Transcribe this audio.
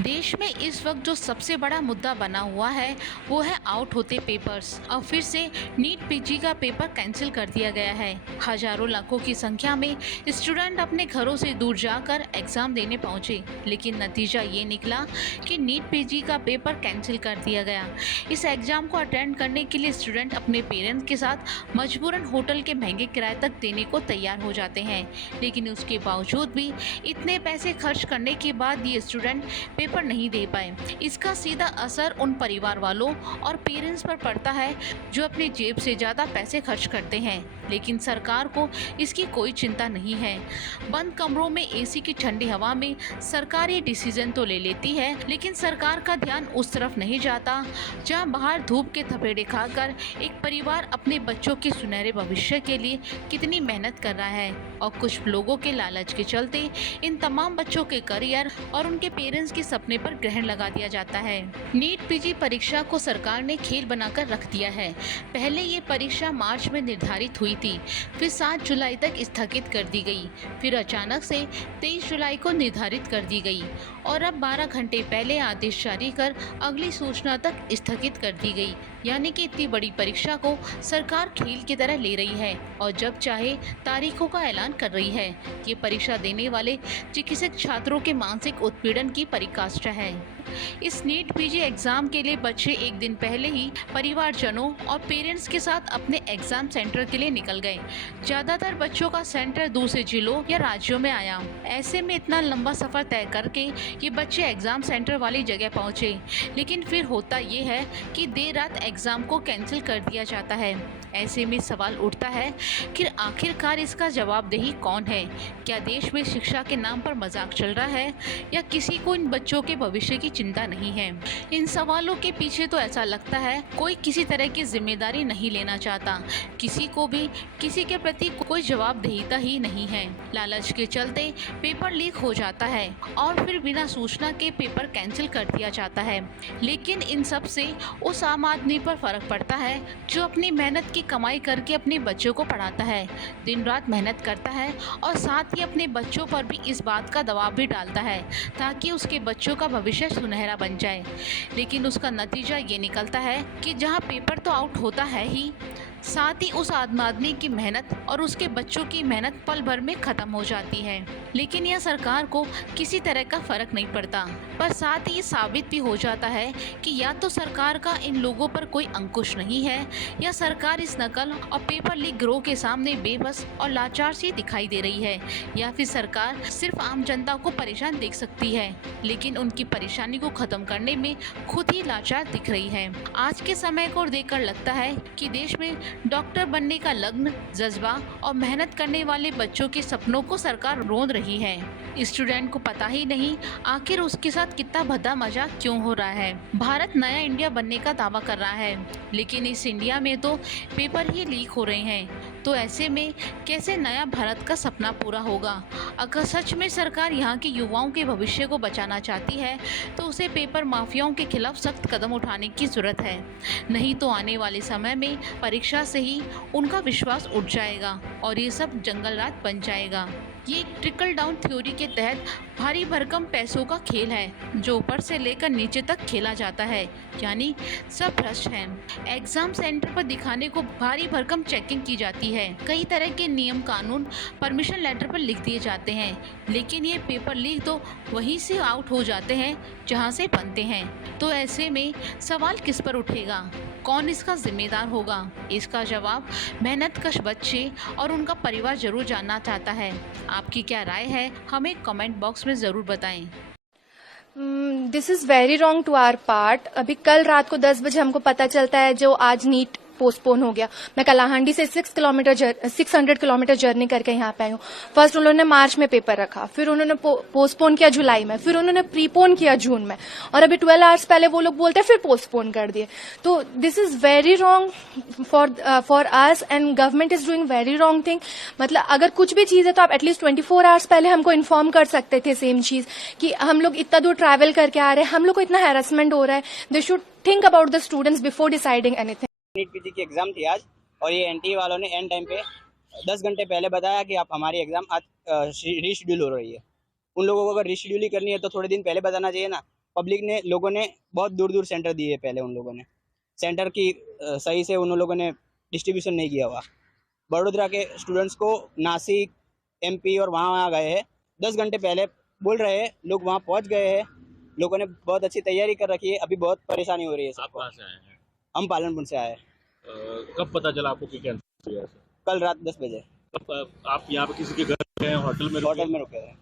देश में इस वक्त जो सबसे बड़ा मुद्दा बना हुआ है वो है आउट होते पेपर्स। अब फिर से नीट पीजी का पेपर कैंसिल कर दिया गया है। हजारों लाखों की संख्या में स्टूडेंट अपने घरों से दूर जाकर एग्जाम देने पहुंचे, लेकिन नतीजा ये निकला कि नीट पीजी का पेपर कैंसिल कर दिया गया। इस एग्जाम को अटेंड करने के लिए स्टूडेंट अपने पेरेंट्स के साथ मजबूरन होटल के महंगे किराए तक देने को तैयार हो जाते हैं, लेकिन उसके बावजूद भी इतने पैसे खर्च करने के बाद ये स्टूडेंट पेपर नहीं दे पाए। इसका सीधा असर उन परिवार वालों और पेरेंट्स पर पड़ता है जो अपनी जेब से ज़्यादा पैसे खर्च करते हैं, लेकिन सरकार को इसकी कोई चिंता नहीं है। बंद कमरों में एसी की ठंडी हवा में सरकार ये डिसीजन तो ले लेती है, लेकिन सरकार का ध्यान उस तरफ नहीं जाता जहां बाहर धूप के थपेड़े खाकर एक परिवार अपने बच्चों के सुनहरे भविष्य के लिए कितनी मेहनत कर रहा है, और कुछ लोगों के लालच के चलते इन तमाम बच्चों के करियर और उनके पेरेंट्स के सपने पर ग्रहण लगा दिया जाता है। नीट पीजी परीक्षा को सरकार ने खेल बनाकर रख दिया है। पहले ये परीक्षा मार्च में निर्धारित हुई थी, फिर 7 जुलाई तक स्थगित कर दी गई, फिर अचानक से 23 जुलाई को निर्धारित कर दी गई और अब 12 घंटे पहले आदेश जारी कर अगली सूचना तक स्थगित कर दी गई। यानी कि इतनी बड़ी परीक्षा को सरकार खेल की तरह ले रही है और जब चाहे तारीखों का ऐलान कर रही है। ये परीक्षा देने वाले चिकित्सक छात्रों के मानसिक उत्पीड़न की परिकाष्ठा है। इस नीट पीजी एग्जाम के लिए बच्चे एक दिन पहले ही परिवारजनों और पेरेंट्स के साथ अपने एग्जाम सेंटर के लिए निकल गए। ज्यादातर बच्चों का सेंटर दूसरे जिलों या राज्यों में आया। ऐसे में इतना लंबा सफर तय करके ये बच्चे एग्जाम सेंटर वाली जगह पहुंचे, लेकिन फिर होता ये है कि देर रात एग्जाम को कैंसिल कर दिया जाता है। ऐसे में सवाल उठता है कि आखिरकार इसका जवाबदेही कौन है? क्या देश में शिक्षा के नाम पर मजाक चल रहा है या किसी को इन बच्चों के भविष्य की चिंता नहीं है? इन सवालों के पीछे तो ऐसा लगता है कोई किसी तरह की जिम्मेदारी नहीं लेना चाहता। किसी को भी किसी के प्रति कोई जवाबदेहिता ही नहीं है। लालच के चलते पेपर लीक हो जाता है और फिर बिना सूचना के पेपर कैंसिल कर दिया जाता है। लेकिन इन सब से उस आम आदमी पर फर्क पड़ता है जो अपनी मेहनत की कमाई करके अपने बच्चों को पढ़ाता है, दिन रात मेहनत करता है और साथ ही अपने बच्चों पर भी इस बात का दबाव भी डालता है ताकि उसके बच्चों का भविष्य सुनहरा बन जाए। लेकिन उसका नतीजा ये निकलता है कि जहाँ पेपर तो आउट होता है ही, साथ ही उस आदमी की मेहनत और उसके बच्चों की मेहनत पल भर में खत्म हो जाती है। लेकिन यह सरकार को किसी तरह का फर्क नहीं पड़ता, पर साथ ही ये साबित भी हो जाता है कि या तो सरकार का इन लोगों पर कोई अंकुश नहीं है या सरकार इस नकल और पेपर लीक गिरोह के सामने बेबस और लाचार सी दिखाई दे रही है, या फिर सरकार सिर्फ आम जनता को परेशान देख सकती है लेकिन उनकी परेशानी को खत्म करने में खुद ही लाचार दिख रही है। आज के समय को देखकर लगता है कि देश में डॉक्टर बनने का लगन, जज्बा और मेहनत करने वाले बच्चों के सपनों को सरकार रोंद रही है। स्टूडेंट को पता ही नहीं आखिर उसके साथ कितना भद्दा मजाक क्यों हो रहा है। भारत नया इंडिया बनने का दावा कर रहा है, लेकिन इस इंडिया में तो पेपर ही लीक हो रहे हैं। तो ऐसे में कैसे नया भारत का सपना पूरा होगा? अगर सच में सरकार यहाँ के युवाओं के भविष्य को बचाना चाहती है तो उसे पेपर माफियाओं के खिलाफ सख्त कदम उठाने की जरूरत है। नहीं तो आने वाले समय में परीक्षा से ही उनका विश्वास उठ जाएगा और ये सब जंगल रात बन जाएगा। ये ट्रिकल डाउन थ्योरी के तहत भारी भरकम पैसों का खेल है जो ऊपर से लेकर नीचे तक खेला जाता है, यानी सब भ्रष्ट हैं। एग्जाम सेंटर पर दिखाने को भारी भरकम चेकिंग की जाती है। कई तरह के नियम कानून परमिशन लेटर पर लिख दिए जाते हैं, लेकिन ये पेपर लीक तो वहीं से आउट हो जाते हैं जहां से बनते हैं। तो ऐसे में सवाल किस पर उठेगा? कौन इसका जिम्मेदार होगा? इसका जवाब मेहनतकश बच्चे और उनका परिवार जरूर जानना चाहता है। आपकी क्या राय है? हमें कमेंट बॉक्स में ज़रूर बताएं। This is very wrong to our part. अभी कल रात को 10 बजे हमको पता चलता है जो आज नीट पोस्टपोन हो गया। मैं कलाहांडी से 600 किलोमीटर जर्नी करके यहाँ पे आई हूँ। फर्स्ट उन्होंने मार्च में पेपर रखा, फिर उन्होंने पोस्टपोन किया जुलाई में, फिर उन्होंने प्रीपोन किया जून में, और अभी 12 आवर्स पहले वो लोग बोलते हैं फिर पोस्टपोन कर दिए। तो this is very wrong for us and government is doing very wrong thing. मतलब अगर कुछ भी चीज है तो आप एटलीस्ट 24 आवर्स पहले हमको इन्फॉर्म कर सकते थे सेम चीज कि हम लोग इतना दूर ट्रैवल करके आ रहे हैं, हम लोग को इतना हैरेसमेंट हो रहा है। They should think about the students before deciding anything. NEET PG की एग्ज़ाम थी आज, और ये एनटीए वालों ने एंड टाइम पे 10 घंटे पहले बताया कि आप हमारी एग्ज़ाम आज रीशेड्यूल हो रही है। उन लोगों को अगर रीशेड्यूल ही करनी है तो थोड़े दिन पहले बताना चाहिए ना। पब्लिक ने लोगों ने बहुत दूर दूर सेंटर दिए पहले उन लोगों ने सेंटर की सही से उन लोगों ने डिस्ट्रीब्यूशन नहीं किया हुआ। बड़ोदरा के स्टूडेंट्स को नासिक एमपी और वहाँ गए हैं 10 घंटे पहले बोल रहे हैं, लोग वहाँ पहुँच गए हैं। लोगों ने बहुत अच्छी तैयारी कर रखी है, अभी बहुत परेशानी हो रही है आप सबको। कहाँ से आए हैं? हम पालनपुर से आए, कब पता चला आपको कि कैंसिल हुआ है? कल रात 10 बजे कब आप यहाँ पे किसी के घर गए हैं, होटल में रुके? होटल में रुके हैं।